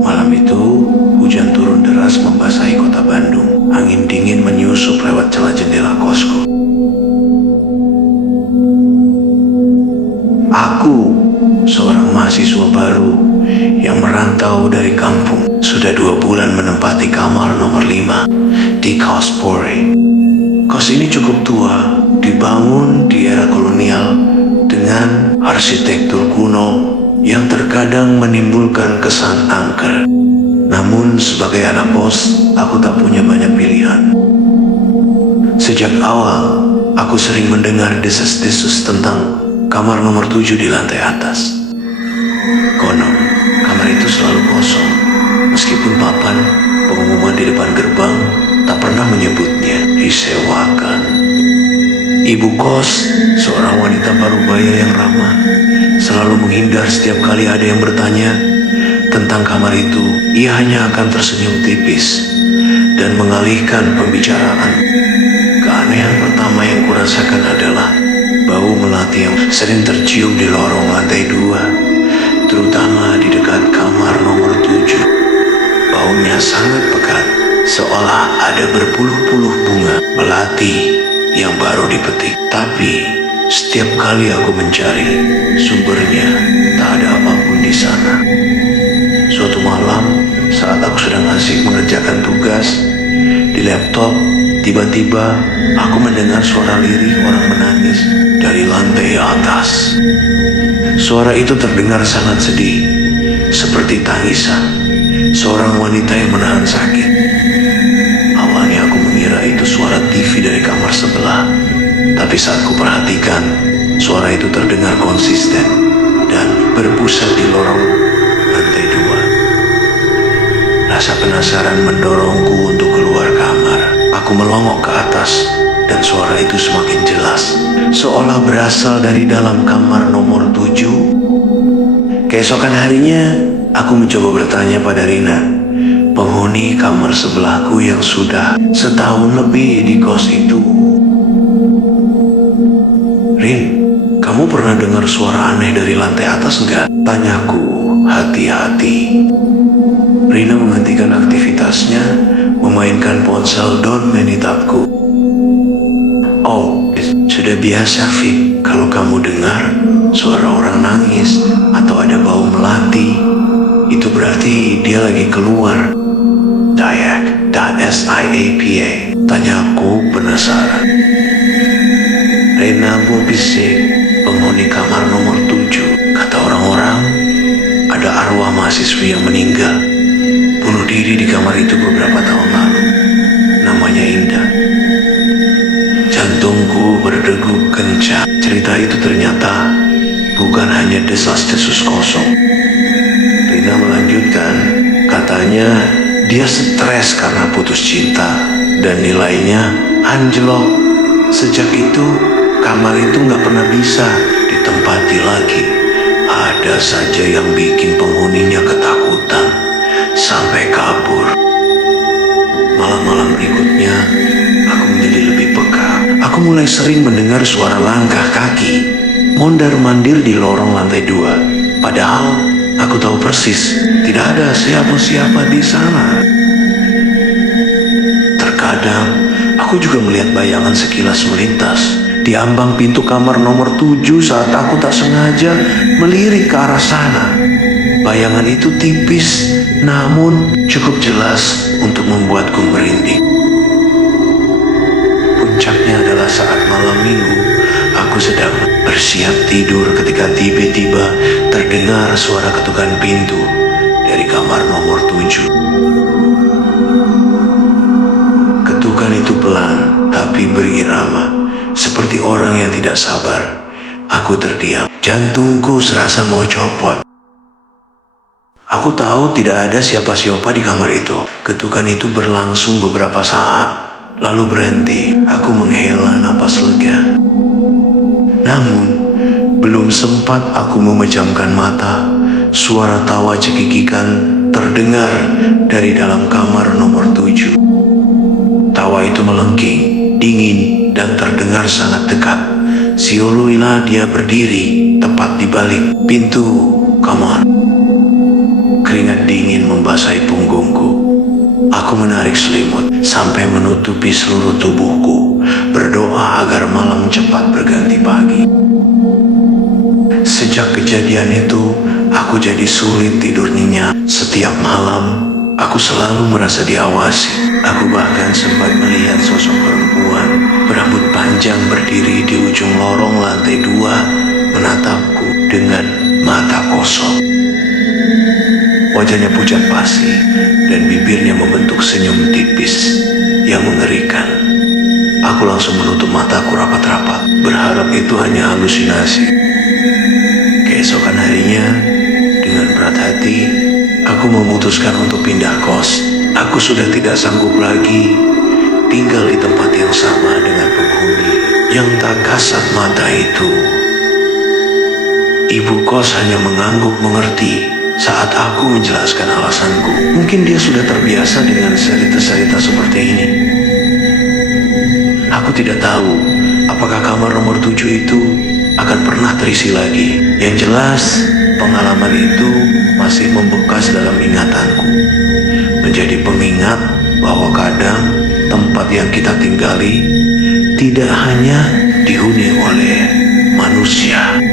Malam itu, hujan turun deras membasahi kota Bandung. Angin dingin menyusup lewat celah jendela kosku. Aku, seorang mahasiswa baru yang merantau dari kampung, sudah 2 bulan menempati kamar nomor 5 di kos Pore. Kos ini cukup tua, dibangun di era kolonial dengan arsitektur kuno yang terkadang menimbulkan kesan angker. Namun sebagai anak kos, aku tak punya banyak pilihan. Sejak awal, aku sering mendengar desas-desus tentang kamar nomor 7 di lantai atas. Konon, kamar itu selalu kosong, meskipun papan pengumuman di depan gerbang tak pernah menyebutnya disewakan. Ibu kos, seorang wanita parubaya yang ramah, selalu menghindar setiap kali ada yang bertanya tentang kamar itu. Ia hanya akan tersenyum tipis dan mengalihkan pembicaraan. Keanehan pertama yang kurasakan adalah bau melati yang sering tercium di lorong lantai 2, terutama di dekat kamar nomor 7. Baunya sangat pekat, seolah ada berpuluh-puluh bunga melati yang baru dipetik. Tapi setiap kali aku mencari sumbernya, tak ada apapun di sana. Suatu malam, saat aku sedang asik mengerjakan tugas di laptop, tiba-tiba aku mendengar suara lirih orang menangis dari lantai atas. Suara itu terdengar sangat sedih, seperti tangisan seorang wanita yang menahan sakit. Awalnya aku mengira itu suara TV dari kamar sebelah, tapi saat kuperhatikan, suara itu terdengar konsisten dan berpusat di lorong lantai 2. Rasa penasaran mendorongku untuk keluar kamar. Aku melongok ke atas dan suara itu semakin jelas, seolah berasal dari dalam kamar nomor 7. Keesokan harinya, aku mencoba bertanya pada Rina, penghuni kamar sebelahku yang sudah setahun lebih di kos itu. Rin, kamu pernah dengar suara aneh dari lantai atas enggak? Tanyaku hati-hati. Rina menghentikan aktivitasnya, memainkan ponsel dan menitapku. Oh, sudah biasa, Fik. Kalau kamu dengar suara orang nangis atau ada bau melati, itu berarti dia lagi keluar. Siapa? Tanyaku penasaran. Rena Bobisik, penghuni kamar nomor 7. Kata orang-orang, ada arwah mahasiswi yang meninggal, bunuh diri di kamar itu beberapa tahun lalu. Namanya Indah. Jantungku berdegup kencang. Cerita itu ternyata bukan hanya desas-desus kosong. Rina melanjutkan, katanya dia stres karena putus cinta dan nilainya anjlok. Sejak itu, kamar itu gak pernah bisa ditempati lagi. Ada saja yang bikin penghuninya ketakutan sampai kabur. Malam-malam berikutnya, aku menjadi lebih peka. Aku mulai sering mendengar suara langkah kaki mondar-mandir di lorong lantai 2. Padahal aku tahu persis tidak ada siapa-siapa di sana. Terkadang aku juga melihat bayangan sekilas melintas di ambang pintu kamar nomor 7 saat aku tak sengaja melirik ke arah sana. Bayangan itu tipis, namun cukup jelas untuk membuatku merinding. Puncaknya adalah saat malam minggu, aku sedang bersiap tidur ketika tiba-tiba terdengar suara ketukan pintu dari kamar nomor 7. Ketukan itu pelan tapi berirama, seperti orang yang tidak sabar. Aku terdiam, jantungku serasa mau copot. Aku tahu tidak ada siapa-siapa di kamar itu. Ketukan itu berlangsung beberapa saat, lalu berhenti. Aku menghela napas lega. Namun, belum sempat aku memejamkan mata, suara tawa cekikikan terdengar dari dalam kamar nomor 7. Tawa itu melengking, dingin, dan terdengar sangat dekat. Seolah dia berdiri tepat di balik pintu kamar. Keringat dingin membasah Aku menarik selimut sampai menutupi seluruh tubuhku, berdoa agar malam cepat berganti pagi. Sejak kejadian itu, aku jadi sulit tidur nyenyak. Setiap malam, aku selalu merasa diawasi. Aku bahkan sempat melihat sosok perempuan berambut panjang berdiri di ujung lorong lantai 2, menatapku dengan mata kosong. Wajahnya pucat pasi dan bibirnya membentuk senyum tipis yang mengerikan. Aku langsung menutup mataku rapat-rapat, berharap itu hanya halusinasi. Keesokan harinya, dengan berat hati, aku memutuskan untuk pindah kos. Aku sudah tidak sanggup lagi tinggal di tempat yang sama dengan penghuni yang tak kasat mata itu. Ibu kos hanya mengangguk mengerti saat aku menjelaskan alasanku. Mungkin dia sudah terbiasa dengan cerita-cerita seperti ini. Aku tidak tahu apakah kamar nomor 7 itu akan pernah terisi lagi. Yang jelas, pengalaman itu masih membekas dalam ingatanku, menjadi pengingat bahwa kadang tempat yang kita tinggali tidak hanya dihuni oleh manusia.